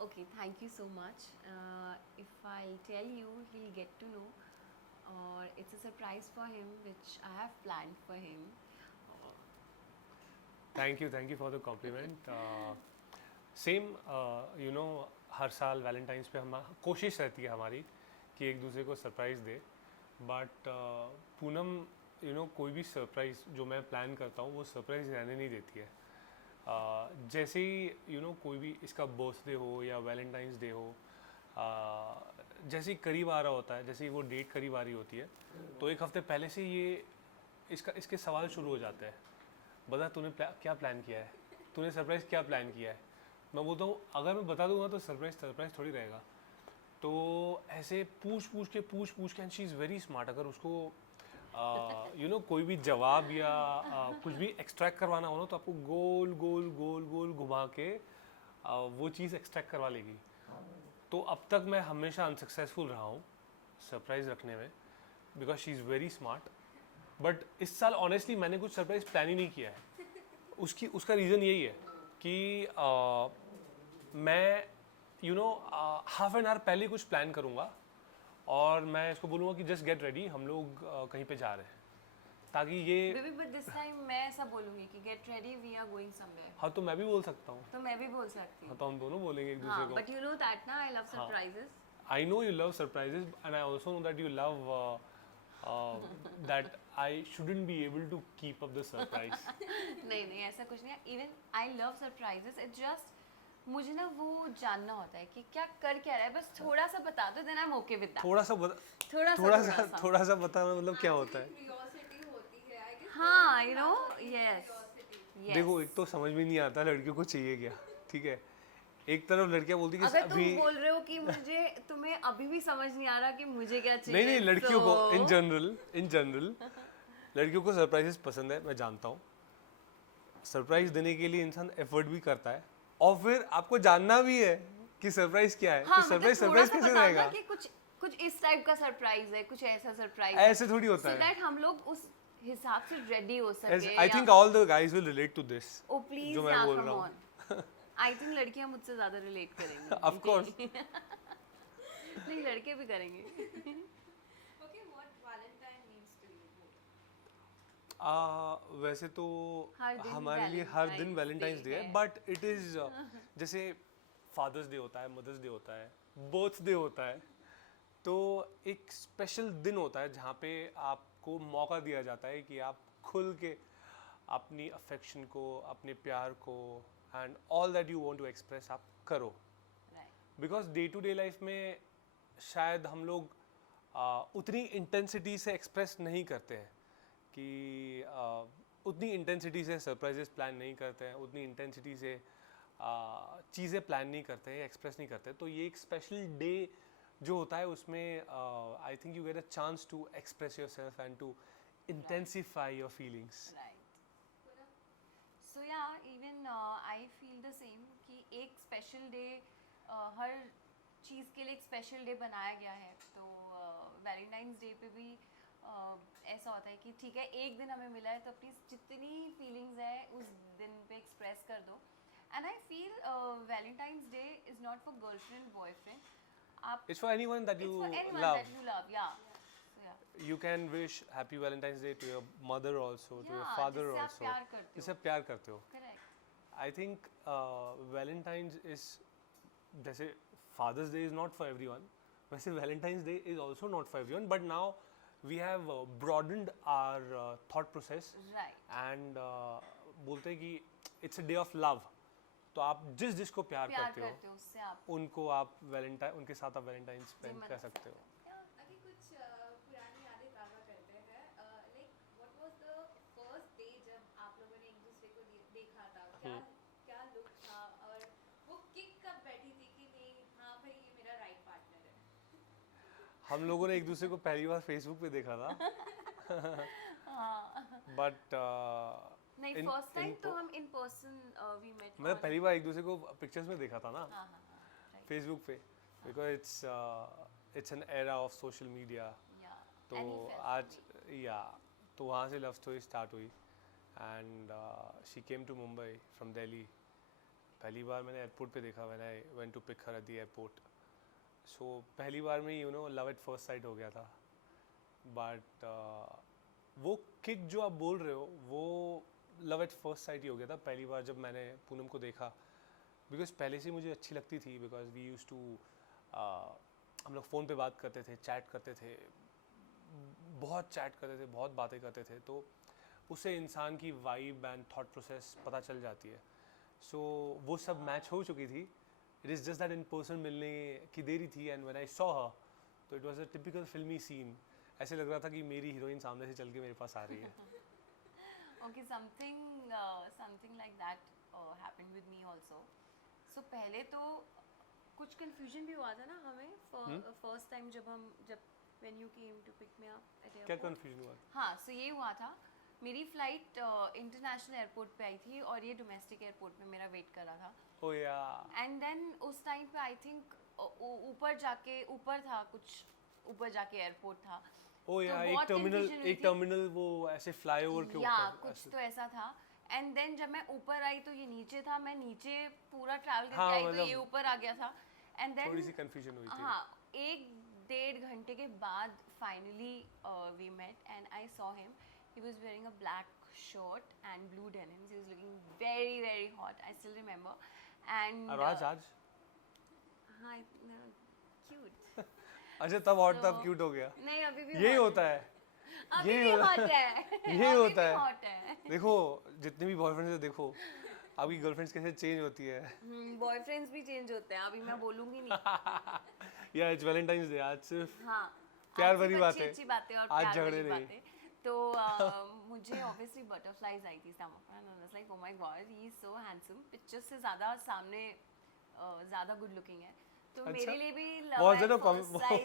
Okay, thank you so much. If I tell you, he'll get to know, or it's a surprise for him, which I have planned for him. Thank you for the compliment same हर साल Valentine's पे हम कोशिश रहती है हमारी कि एक दूसरे को सरप्राइज़ दे बट पूनम कोई भी सरप्राइज़ जो मैं प्लान करता हूँ वो सरप्राइज़ रहने नहीं देती है जैसे ही कोई भी इसका बर्थडे हो या वैलेंटाइंस डे हो जैसे ही करीब आ रहा होता है जैसे ही वो डेट करीब आ रही होती है तो एक हफ्ते पहले से ये इसके सवाल शुरू हो जाते हैं बता तूने क्या प्लान किया है तूने सरप्राइज़ क्या प्लान किया है मैं बोलता हूँ अगर मैं बता दूंगा तो सरप्राइज़ थोड़ी रहेगा तो ऐसे पूछ पूछ के and she is very smart अगर उसको कोई भी जवाब या कुछ भी एक्सट्रैक्ट करवाना हो ना तो आपको गोल गोल गोल गोल घुमा के वो चीज़ एक्सट्रैक्ट करवा लेगी तो अब तक मैं हमेशा अनसक्सेसफुल रहा हूँ सरप्राइज़ रखने में because she is very smart but इस साल ऑनेस्टली मैंने कुछ सरप्राइज़ प्लान ही नहीं किया है उसका रीज़न यही है कि मैं हाफ एन आवर पहले कुछ प्लान करूँगा और मैं इसको बोलूँगा कि जस्ट गेट रेडी हम लोग कहीं पे जा रहे हैं ताकि ये Baby, but this time मैं ऐसा बोलूँगी कि get ready, we are going somewhere. हाँ तो मैं भी बोल सकता हूँ तो मैं भी बोल सकती हाँ हूँ. तो हम दोनों बोलेंगे एक दूसरे हाँ, को but you know that ना, I love हाँ surprises. I know you love surprises and I also know that you love that I shouldn't be able to keep up the surprise. नहीं नहीं ऐसा कुछ नहीं है. Even I love surprises. It's just मुझे ना वो जानना होता है कि क्या कर क्या रहा है, बस थोड़ा सा बता दो, then I'm okay with that. थोड़ा सा बता थोड़ा सा बताना मतलब क्या होता है क्यूरियोसिटी होती है आई गेस हाँ, you know, yes, क्यूरियोसिटी देखो yes. एक तो समझ में नहीं आता लड़कियों को चाहिए क्या ठीक है एक तरफ लड़कियां बोलती कि अगर तुम अभी बोल रहे हो कि मुझे तुम्हें अभी भी समझ नहीं आ रहा कि मुझे क्या नहीं चाहिए, लड़कियों को तो इन जनरल लड़कियों को सरप्राइजेस पसंद है मैं जानता हूँ सरप्राइज देने के लिए इंसान एफर्ट भी करता है और फिर आपको जानना भी है कि सरप्राइज क्या है हाँ, तो सरप्राइज मतलब थोड़ा सरप्राइज सा कैसे बता दो रहेगा ना कि कुछ कुछ इस टाइप का सरप्राइज है, कुछ ऐसा सरप्राइज है, ऐसे थोड़ी होता so है that हम लोग उस हिसाब से रेडी हो सके. I think all the guys will relate to this oh please जो मैं या बोल कम रहा ऑन. हूँ आई थिंक लड़कियां मुझसे ज्यादा रिलेट करेंगी. ऑफ कोर्स नहीं, लड़के भी करेंगे. Okay what Valentine means to you वैसे तो हर दिन हमारे लिए हर दिन Valentine's वैलेंटाइंस Day डे है है. बट इट इज़ जैसे फादर्स डे होता है मदर्स डे होता है बर्थडे होता है तो एक स्पेशल दिन होता है जहाँ पे आपको मौका दिया जाता है कि आप खुल के अपनी अफेक्शन को अपने प्यार को and all that you want to express आप करो right. Because day to day life में शायद हम लोग उतनी इंटेंसिटी से एक्सप्रेस नहीं करते हैं कि उतनी इंटेंसिटी से सरप्राइजेस प्लान नहीं करते हैं उतनी इंटेंसिटी से चीज़ें प्लान नहीं करते हैं एक्सप्रेस नहीं करते तो ये एक स्पेशल डे जो होता है उसमें I think you get a chance to express yourself and to intensify your feelings right. So या even I feel the same कि एक स्पेशल डे हर चीज़ के लिए एक स्पेशल डे बनाया गया है. तो वैलेंटाइंस डे पे भी ऐसा होता है कि ठीक है एक दिन हमें मिला है तो अपनी जितनी फीलिंग्स है उस दिन पे एक्सप्रेस कर दो. And I feel Valentine's day is not for girlfriend boyfriend. आप it's for anyone that it's you for anyone love that you love. या you can wish happy valentine's day to your mother also to your Yeah, father जिससे आप also प्यार करते हो. जिससे आप प्यार करते हो correct. I think Valentine's is जैसे Father's Day is not for everyone वैसे Valentine's Day is also not for everyone but now we have broadened our thought process right. and बोलते हैं कि it's a day of love तो आप जिसको प्यार प्यार करते करते हो उससे आप हो उनको आप वैलेंटाइन उनके साथ आप वैलेंटाइन स्पेंड मना कर सकते हो अभी कुछ पुरानी यादें ताज़ा करते हैं like what was the first day जब आप लोगों ने एक दूसरे को देखा था क्या क्या लुक था और वो किक कब बैठी थी कि नहीं हाँ भाई ये मेरा राइट पार्टनर है हम लोगों ने एक दूसरे को पहली बार फेसबुक पे देखा था बट नहीं, फर्स्ट टाइम तो हम इन पर्सन वी मेट. मैं पहली बार एक दूसरे को पिक्चर्स में देखा था ना हाँ हाँ हाँ. राइट. फेसबुक पे because it's an era of social media या. तो आज या तो वहाँ से लव स्टोरी स्टार्ट हुई and she came to Mumbai from Delhi पहली बार मैंने एयरपोर्ट पे देखा when I went to pick her at the airport. So पहली बार में you know love at first sight हो गया था. बट वो किक जो आप बोल रहे हो वो लव एट फर्स्ट साइट ही हो गया था पहली बार जब मैंने पूनम को देखा. बिकॉज पहले से मुझे अच्छी लगती थी. बिकॉज वी यूज टू हम लोग फ़ोन पे बात करते थे, चैट करते थे, बहुत चैट करते थे, बहुत बातें करते थे. तो उससे इंसान की वाइब एंड थॉट प्रोसेस पता चल जाती है. सो वो सब मैच हो चुकी थी. It is just that in person मिलने की देरी थी. And when I saw her तो इट वाज अ टिपिकल फिल्मी सीन. ऐसे लग रहा था कि मेरी हीरोइन सामने से चल के मेरे पास आ रही है. Okay, something like that happened with me also. So पहले तो कुछ confusion भी हुआ था ना हमें first time जब when you came to pick me up at क्या airport. कन्फ्यूजन हुआ? हाँ, so ये हुआ था. मेरी फ्लाइट इंटरनेशनल एयरपोर्ट पे आई थी और ये डोमेस्टिक एयरपोर्ट पे मेरा वेट कर रहा था. ओ या एंड देन उस टाइम पे आई थिंक ऊपर था कुछ, ऊपर जाके एयरपोर्ट था. ओ या तो बहुत confusion हुई एक थी. टर्मिनल वो ऐसे फ्लाईओवर के या ऊपर कुछ ऐसे- तो ऐसा था. एंड देन जब मैं ऊपर आई तो ये नीचे था. मैं नीचे पूरा ट्रैवल करके हाँ, आई तो मतलब ये ऊपर आ गया था. एंड थोड़ी सी देन कंफ्यूजन हुई थी. हाँ, 1-1.5 घंटे के बाद finally we met and I saw him. He was wearing a black shirt and blue denims. He was looking very very hot. I still remember. And और आज हाँ, क्यूट. अच्छा तब हॉट तब So- क्यूट हो गया. नहीं, अभी भी यही hot होता है. अभी यही भी होता हॉट है. यही अभी होता भी है. hot है. देखो जितने भी बॉयफ्रेंड्स है देखो आपकी गर्लफ्रेंड्स कैसे चेंज होती है. बॉयफ्रेंड्स भी चेंज होते हैं. अभी मैं बोलूंगी नहीं. या इट्स वैलेंटाइंस डे आज सिर्फ हाँ, प्यार आज भरी सिर्फ बातें. अच्छी बातें और आज प्यार झगड़े भरी नहीं. बातें. तो मुझे ऑब्वियसली बटरफ्लाइज आई थी stomach में. And I was like, oh my god, he is so handsome. Pictures से ज़्यादा सामने ज़्यादा गुड लुकिंग है. तो अच्छा. मेरे लिए भी Was it a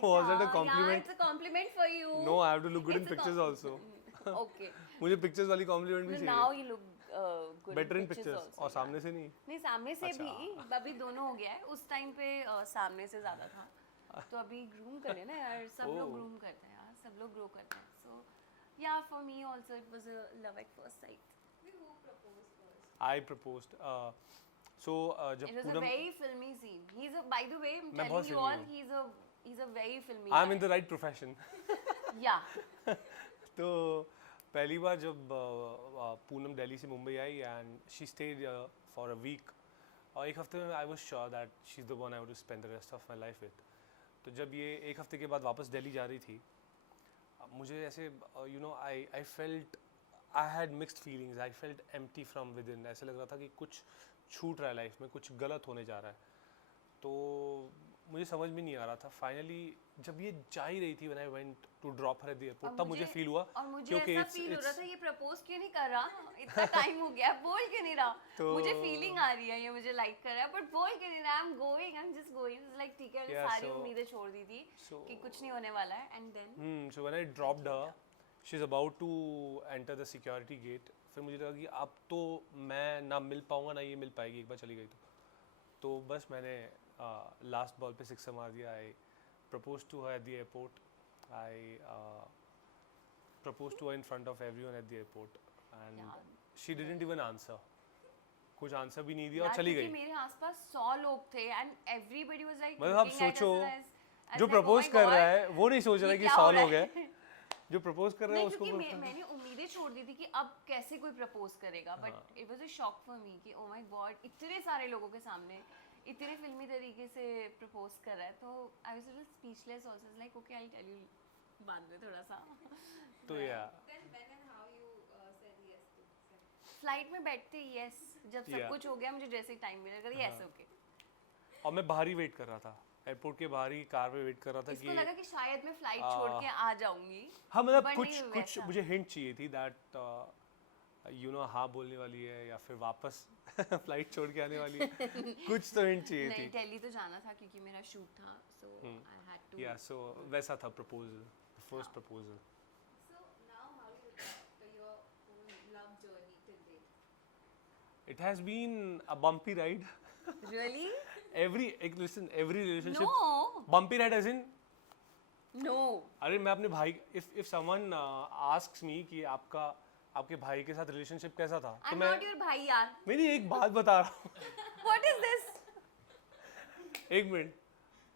was it a compliment? It's a compliment for you. No I have to look good in It's a pictures also. Okay. मुझे पिक्चर्स वाली कॉम्प्लीमेंट भी Now चाहिए. you look good बेटर इन in pictures pictures also, और yeah. सामने से नहीं. नहीं, सामने से अच्छा. भी अभी दोनों हो गया है. उस टाइम पे सामने से ज़्यादा था. तो अभी ग्रूम करें ना यार. सब लोग Oh. ग्रूम करते हैं यार. सब लोग ग्रो करते हैं. सो या for me also it was a love at first sight. Who proposed first? I proposed. So जब It was a Poonam very filmy scene. He's a, by the way, I'm मैं बहुत telling you filmy all, हूँ. he's a very filmy I am in guy. The right profession. Yeah. तो पहली बार जब पूनम दिल्ली से मुंबई आई and she stayed for a week. और एक हफ्ते में I was sure that she is the one I would spend the rest of my life with. तो जब ये एक हफ्ते के बाद वापस दिल्ली जा रही थी मुझे ऐसे you know I felt I had mixed feelings. I felt empty from with in. ऐसे लग रहा था कि कुछ छूट रहा है लाइफ में, कुछ गलत होने जा रहा है. तो मुझे समझ में नहीं आ रहा था. फाइनली जब ये जा ही रही थी when I went to drop her at the airport तब मुझे फील हुआ और मुझे क्योंकि ऐसा फील हो रहा था ये प्रपोज क्यों नहीं कर रहा. इतना टाइम हो गया, बोल क्यों नहीं रहा. तो- मुझे फीलिंग आ रही है ये मुझे लाइक कर रहा है बट बोल क्यों नहीं रहा. I am going, I am just going. Like ठीक है, Yeah, सारी so- उम्मीदें छोड़ दी थी so- कि कुछ नहीं होने वाला है. And then so when I dropped her she is about to enter the security gate. फिर मुझे लगा कि अब तो मैं ना मिल पाऊंगा ना ये मिल पाएगी एक बार चली गई तो बस मैंने लास्ट बॉल पे सिक्सर मार दिया. I propose to her at the airport. I propose to her in front of everyone at the airport and she didn't even answer. कुछ आंसर भी नहीं दिया और चली गई. मेरे आसपास 100 लोग थे एंड एवरीबॉडी वाज लाइक मतलब आप सोचो, जो प्रपोज कर रहा है वो नहीं सोच रहा है कि 100 लोग हैं. जो प्रपोज कर रहा है नहीं, उसको क्योंकि मैंने उम्मीदें छोड़ दी थी कि अब कैसे कोई प्रपोज करेगा. But it was a shock for me कि ओ माय गॉड इतने सारे लोगों के सामने इतने फिल्मी तरीके से प्रपोज कर रहा है. तो I was little speechless also. Like okay I tell you बाद में थोड़ा सा. तो या Then when and how you said yes to him? Flight में बैठते ही यस, जब सब Yeah. कुछ हो गया मुझे जैसे टाइम मिलेगा यस ओके. और मैं बाहर ही वेट कर रहा था. एयरपोर्ट के बाहर ही कार पे वेट कर रहा था इसको कि लगा कि शायद मैं फ्लाइट छोड़ के आ जाऊंगी. हाँ मतलब but कुछ नहीं कुछ वैसा. मुझे हिंट चाहिए थी दैट यू नो हाँ बोलने वाली है या फिर वापस फ्लाइट छोड़ के आने वाली है. कुछ तो हिंट चाहिए नहीं, थी. दिल्ली तो जाना था क्योंकि मेरा शूट था. सो आई हैड टू. या सो वैसा था proposal, first proposal. So now how you your whole love journey till date? It has been a bumpy ride. Really? every relationship No. bumpy ride as in No. अरे मैं अपने भाई if someone asks me कि आपके भाई के साथ relationship कैसा था तो I'm मैं not your भाई यार. मेरी एक बात बता रहा हूँ. What एक मिनट,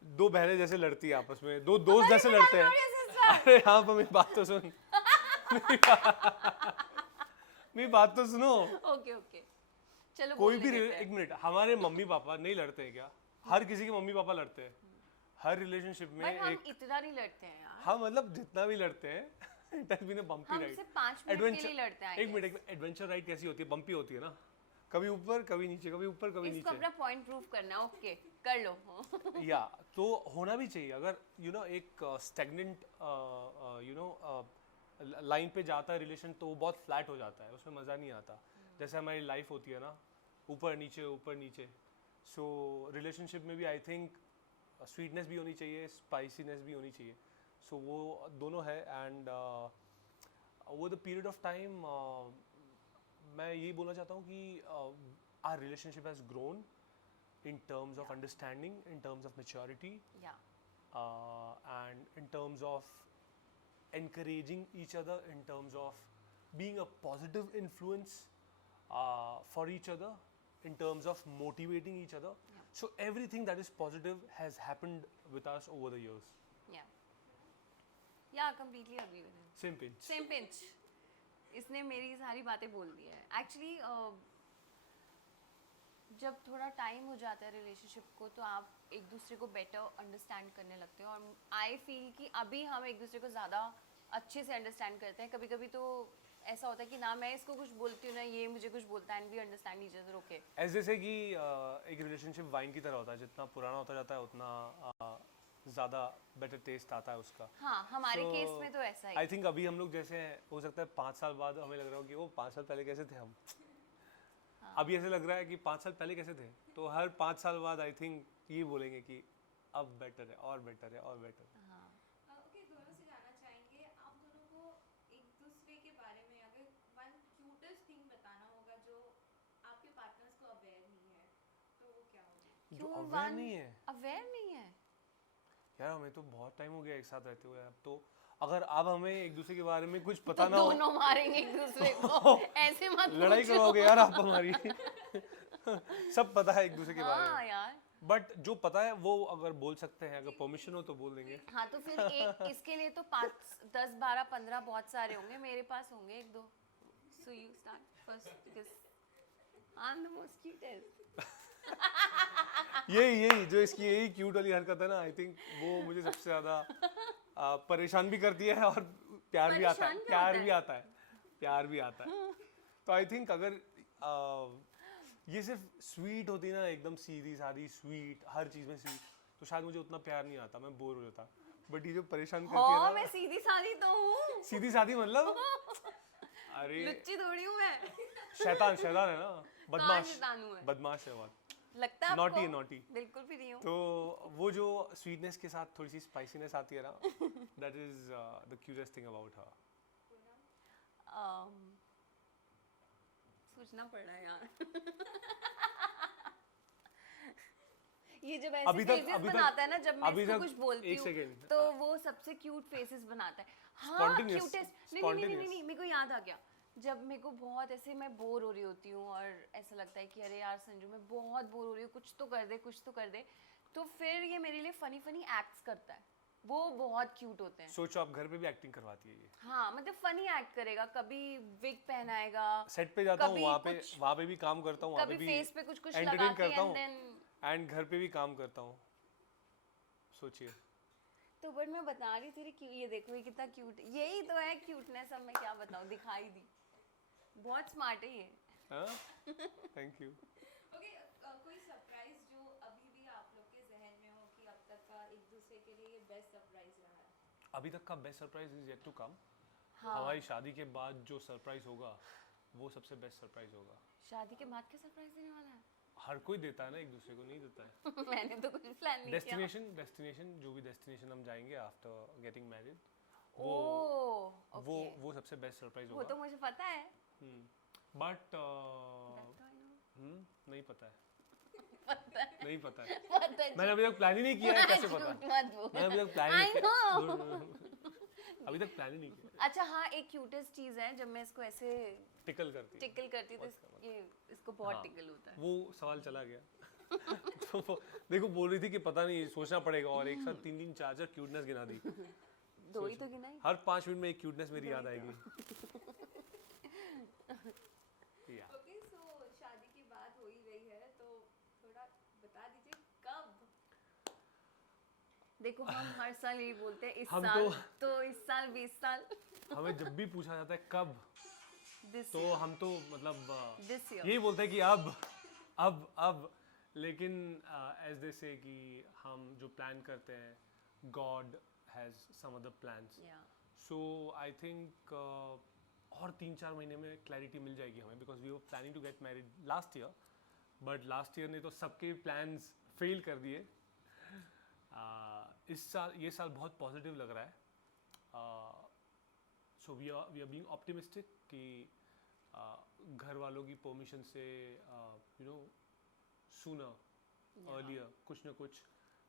दो बहनें जैसे लड़ती है आपस में, दो दोस्त जैसे लड़ते हैं। अरे हाँ पर मेरी बात तो सुन, मेरी बात तो सुनो। ओके ओके चलो कोई भी बोलने देते हैं। एक मिनट, हमारे मम्मी पापा नहीं लड़ते हैं क्या? हर किसी के मम्मी पापा लड़ते हैं हर रिलेशनशिप में। बट हम एक इतना नहीं लड़ते हैं यार, हाँ मतलब जितना भी लड़ते हैं it has been a bumpy हम राइड। सिर्फ 5 मिनट के लिए लड़ते हैं I एक मिनट, एडवेंचर राइड कैसी होती है? बम्पी होती है ना, कभी ऊपर कभी नीचे, कभी ऊपर कभी guess। इसको नीचे। अपना पॉइंट प्रूव करना है, ओके कर लो। या तो होना भी चाहिए। अगर यू नो एक स्टेगनेंट यू नो लाइन पे जाता है रिलेशन तो वो बहुत फ्लैट हो जाता है, उसमें मज़ा नहीं आता। जैसे हमारी लाइफ होती है ना, ऊपर नीचे। सो रिलेशनशिप में भी आई थिंक स्वीटनेस भी होनी चाहिए, स्पाइसीनेस भी होनी चाहिए। सो वो दोनों है। And over the period of time मैं यही बोलना चाहता हूँ कि our relationship has grown in terms of understanding, in terms of maturity, या and in terms of encouraging each other, in terms of being a positive influence for each other, in terms of motivating each other. Yeah. So everything that is positive has happened with us over the years. या completely agree with him, Same pinch. Same pinch. इसने मेरी सारी बातें बोल दी है actually. जब थोड़ा time हो जाता है रिलेशनशिप को तो आप एक दूसरे को बेटर अंडरस्टैंड करने लगते हो, और आई फील कि अभी हम एक दूसरे को ज़्यादा अच्छे से अंडरस्टैंड करते हैं। कभी कभी तो ऐसा होता है कि ना मैं इसको कुछ बोलती हूँ ना ये मुझे कुछ बोलता है, and we understand each other. Okay ऐसे जैसे कि एक रिलेशनशिप वाइन की तरह होता है, जितना पुराना होता जाता है उतना ज़्यादा बेटर टेस्ट आता है उसका। हाँ हमारे So, केस में तो ऐसा ही। आई थिंक अभी हम लोग जैसे हैं, हो सकता है 5 साल बाद हमें लग रहा हो कि वो 5 साल पहले कैसे थे हम। अभी ऐसे लग रहा है कि 5 साल पहले कैसे थे, तो हर 5 साल बाद आई थिंक ये बोलेंगे कि अब बेटर है और बेटर है और बेटर है। ओके, दोनों से जानना चाहेंगे आप दोनों को एक दूसरे के बारे में अगर वन क्यूटेस्ट थिंग बताना होगा जो आपके पार्टनर्स को अवेयर नहीं है तो वो क्या होगी? जो अवेयर नहीं है अवेयर नहीं है यार, हमें तो बहुत टाइम हो गया एक साथ रहते हुए। अब तो अगर अब हमें एक दूसरे के बारे में कुछ पता तो ना हो, दोनों मारेंगे एक दूसरे को, ऐसे मत लड़ाई पूछो। करवाओगे यार आप हमारी। सब पता है एक दूसरे के बारे हाँ में, यार। बट जो पता है वो अगर बोल सकते हैं, अगर परमिशन हो तो बोल देंगे। हाँ तो फिर एक इसके लिए तो 5 10 12 15 बहुत सारे होंगे, मेरे पास होंगे 1 2। So you start first because I am the most cutest. यही जो इसकी यही क्यूट वाली हरकत है ना, आई थिंक वो मुझे सबसे ज्यादा परेशान भी करती है और प्यार भी आता है, परेशान क्या प्यार होता भी आता है, प्यार भी आता है। तो आई थिंक अगर ये सिर्फ स्वीट होती ना, एकदम सीधी सादी स्वीट, हर चीज में स्वीट, तो शायद मुझे उतना प्यार नहीं आता, मैं बोर हो जाता। बट ये जो परेशान करती है हाँ ना, मैं सीधी सादी तो हूँ, सीधी सादी मतलब अरे लुच्ची थोड़ी हूँ मैं। शैतान है ना, बदमाश, शैतान हूँ मैं? बदमाश है बहुत, लगता है नॉटी आपको? है नॉटी। बिल्कुल भी नहीं हूँ। तो वो जो स्वीटनेस के साथ थोड़ी सी स्पाइसीनेस आती है ना, that is the cutest thing about her. सोचना पड़ रहा है यार। ये जब अभी ऐसे तक- फेसेस अभी तक- बनाता है ना जब मैं अभी इसको तक- कुछ बोलती एक हूँ second। तो वो सबसे क्यूट फेसेस बनाता है। हाँ Spontaneous, क्यूटेस्ट। नहीं spontaneous। मेरे को याद आ गया, जब मेरे को बहुत ऐसे मैं बोर हो रही होती हूँ और ऐसा लगता है कि अरे यार संजू मैं बहुत बोर हो रही हूँ, कुछ तो कर दे, तो फिर ये मेरे लिए फनी एक्ट्स करता है, वो बहुत क्यूट होते हैं। सोचो आप घर पे भी एक्टिंग करवाती है ये। हाँ मतलब फनी एक्ट करेगा, कभी विग पहनाएगा, सेट पे जाता हूँ, कभी वहाँ पे भी काम करता हूँ, वहाँ पे कभी भी फेस पे कुछ लगा एंटरटेन के करता एंड हूँ, देन। एंड घर पे भी काम करता हूँ। सोचिए। तो बट मैं बता रही थी कि ये देखो ये कितना क्यूट, यही तो है क्यूटनेस। अब मैं क्या बताऊँ, दिखाई दी, बहुत स्मार्ट है ये। Thank you. ओके, कोई सरप्राइज जो अभी भी आप लोग के जहन में हो कि अब तक का एक दूसरे के लिए बेस्ट सरप्राइज रहा है? अभी तक का best surprise is yet to come. हाँ हमारी शादी के बाद जो सरप्राइज होगा वो सबसे बेस्ट सरप्राइज होगा। शादी के बाद क्या सरप्राइज देने वाला है? हर कोई देता है ना, एक दूसरे को नहीं देता है। मैंने तो कुछ प्लान नहीं किया। डेस्टिनेशन जो भी डेस्टिनेशन हम जाएंगे आफ्टर गेटिंग मैरिड, ओह वो सबसे बेस्ट सरप्राइज वो तो होगा। मुझे पता है। But That's how I know। नहीं पता है, पता है, नहीं पता है। पता है। मैंने अभी तक प्लान ही नहीं किया है, कैसे पता? झूठ मत बोल। मैंने अभी तक प्लान ही I नहीं know। किया। अभी तक प्लान ही नहीं किया। अच्छा हाँ, एक क्यूटेस्ट चीज है जब मैं इसको ऐसे टिकल करती है। टिकल करती हूँ तो ये इसको बहुत हाँ। टिकल होता है। वो सवाल चला गया। तो देखो बोल रही थी कि पता नहीं सोचना पड़ेगा, और एक साथ 3 4 क्यूटनेस गिना दी। 2 ही तो गिनाई। हर 5 मिनट में एक क्यूटनेस मेरी याद आएगी। या ओके, सो शादी की बात हो ही गई है तो थोड़ा बता दीजिए कब। देखो हम हर साल यही बोलते हैं, इस हम साल तो इस साल 20 साल हमें जब भी पूछा जाता है कब, दिस तो हम तो मतलब दिस ईयर। यही बोलते हैं कि अब। लेकिन एज दे से कि हम जो प्लान करते हैं, God has some other plans. या सो आई थिंक और 3 4 महीने में क्लैरिटी मिल जाएगी हमें, because we were planning to get married last year, but last year ने तो सबके प्लान्स फेल कर दिए। इस साल, ये साल बहुत पॉजिटिव लग रहा है। So we are being optimistic कि घर वालों की परमिशन से यू नो सूनर अर्लियर कुछ ना कुछ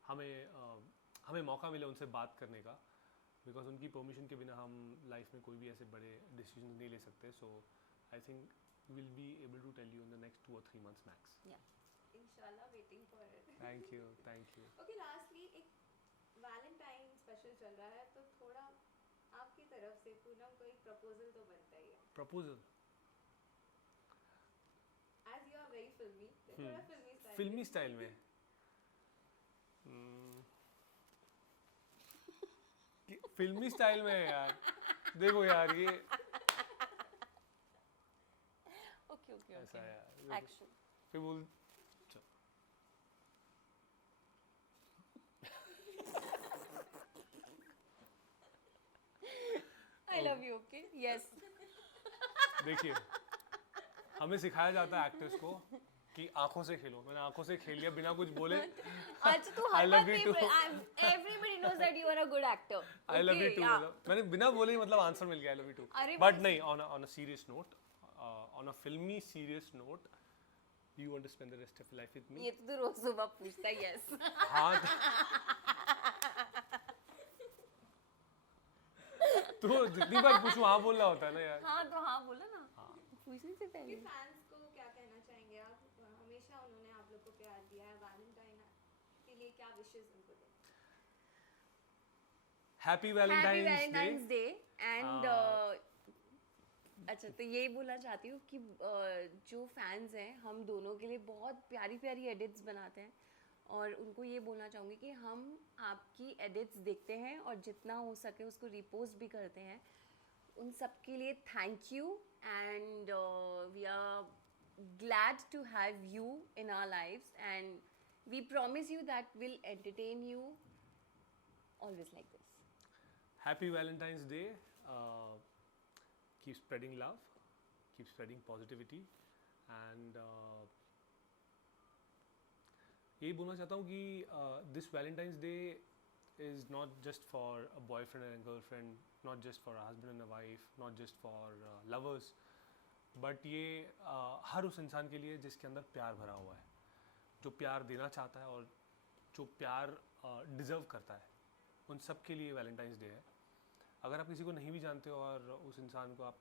हमें मौका मिले उनसे बात करने का, बिकॉज उनकी परमिशन के बिना हम लाइफ में कोई भी ऐसे बड़े डिसीजन नहीं ले सकते। So I think will be able to tell you in the next 2 or 3 months max. इंशाल्लाह, waiting for it. Thank you, thank you. Okay, lastly एक वैलेंटाइन स्पेशल चल रहा है तो थोड़ा आपकी तरफ से पूनम को एक प्रपोजल तो बनता ही है। Proposal as you are very filmy, तो थोड़ा फिल्मी स्टाइल में फिल्मी स्टाइल में है यार। देखो यार ये ओके ओके ऐसा है ओके, यार। एक्शन। फिर बोल आई लव यू। Okay, yes. देखिए हमें सिखाया जाता है एक्टर्स को कि आंखों से खेलो। मैंने आंखों से खेल लिया बिना कुछ बोले। आज तू I हर love बार you too. Everybody knows that you are a good actor. I love you too, मैंने बिना बोले ही मतलब आंसर मिल गया, आई लव यू टू। अरे बट बस। नहीं, on a serious note, on a filmy serious note, you want to spend the rest of life with me? ये तो तू रोज सुबह पूछता है। यस। हाँ तो जितनी बार पूछूं हाँ बोलना होता है ना यार। हाँ तो हाँ बोला ना, पूछने से पहले। फैंस को क्या कहना चाहेंगे आप? हमेशा उन्होंने आप लोग को प्यार दिया है, वैलेंटाइन के लिए क्या विशेस उनको दें? Happy happy Valentine's day. Day and अच्छा, तो यही बोलना चाहती हूँ कि जो फैंस हैं हम दोनों के लिए बहुत प्यारी प्यारी एडिट्स बनाते हैं, और उनको ये बोलना चाहूँगी कि हम आपकी एडिट्स देखते हैं और जितना हो सके उसको रिपोस्ट भी करते हैं। उन सब के लिए thank you, and we are glad to have you in our lives, and we promise you that we'll entertain you always like this. Happy Valentine's Day. Keep spreading love, keep spreading positivity, and यही बोलना चाहता हूँ कि this Valentine's day is not just for a boyfriend and a girlfriend, not just for a husband and a wife, not just for lovers, but ये हर उस इंसान के लिए जिसके अंदर प्यार भरा हुआ है, जो प्यार देना चाहता है और जो प्यार डिज़र्व करता है, उन सब के लिए वैलेंटाइंस डे है। अगर आप किसी को नहीं भी जानते हो और उस इंसान को आप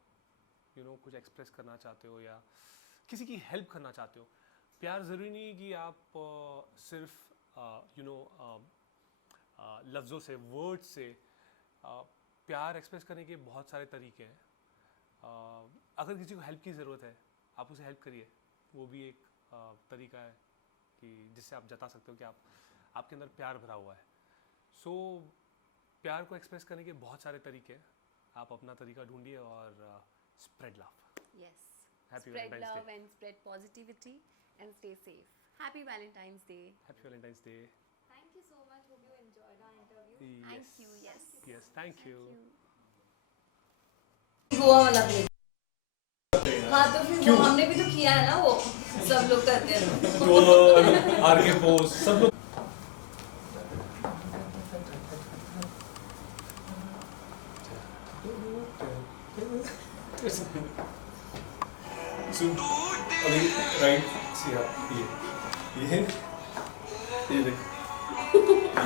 कुछ एक्सप्रेस करना चाहते हो या किसी की हेल्प करना चाहते हो, प्यार ज़रूरी नहीं है कि आप सिर्फ लफ्ज़ों से, वर्ड से प्यार एक्सप्रेस करने के बहुत सारे तरीके हैं। अगर किसी को हेल्प की ज़रूरत है, आप उसे हेल्प करिए, वो भी एक तरीका है कि जिससे आप जता सकते हो कि आपके अंदर प्यार भरा हुआ है। सो प्यार को एक्सप्रेस करने के बहुत सारे तरीके हैं, आप अपना तरीका ढूंढिए और spread love. Yes. Happy Spread Valentine's love Day. and spread positivity and stay safe. Happy Valentine's Day. Happy Valentine's Day. Thank you so much. Hope you enjoyed our interview. Thank you. Yes. Yes, thank you. Goa वाला भी। हाँ तो फिर वो हमने भी तो किया है ना, वो सब लोग करते हैं। आरके पोज सब लोग अभी राइट से ये देख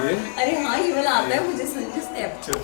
ये अरे हाँ, ये वाला आता है मुझे, संजय स्टेप। चल